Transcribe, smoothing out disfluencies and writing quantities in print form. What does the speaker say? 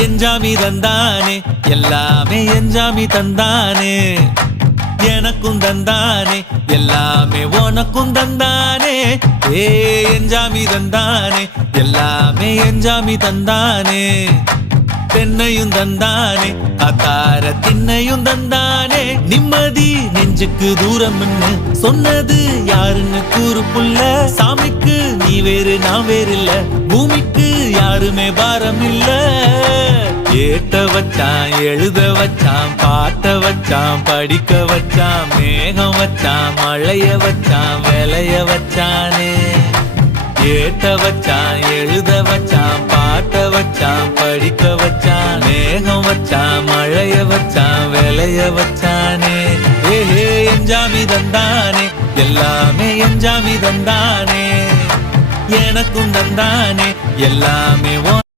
எஞ்சாமி தந்தானே எல்லாமே எஞ்சாமி தந்தானே எனக்கும் தந்தானே எல்லாமே உனக்கும் தந்தானே ஏ எஞ்சாமி தந்தானே எல்லாமே எஞ்சாமி தந்தானே தென்னையும் தந்தானே அத்தார திண்ணையும் தந்தானே நிம்மதி நெஞ்சுக்கு தூரம்னு சொன்னது யாருன்னு கூறு புள்ள சாமிக்கு நீ வேறு நான் வேறு இல்ல பூமிக்கு யாருமே பாரம் இல்ல ஏட்ட வச்சான் எழுத வச்சான் பாட்ட வச்சான் படிக்க வச்சான் மேகம் வச்சான் மழைய வச்சான் விளைய வச்சானே ஏட்ட வச்சான் எழுத வச்சான் பாட்ட வச்சான் படிக்க வச்சான் மேகம் வச்சான் மழைய வச்சான் விளைய வச்சானே ஏஹே எஞ்சாமி தந்தானே எல்லாமே எஞ்சாமி தந்தானே எனக்கும் தந்தானே எல்லாமே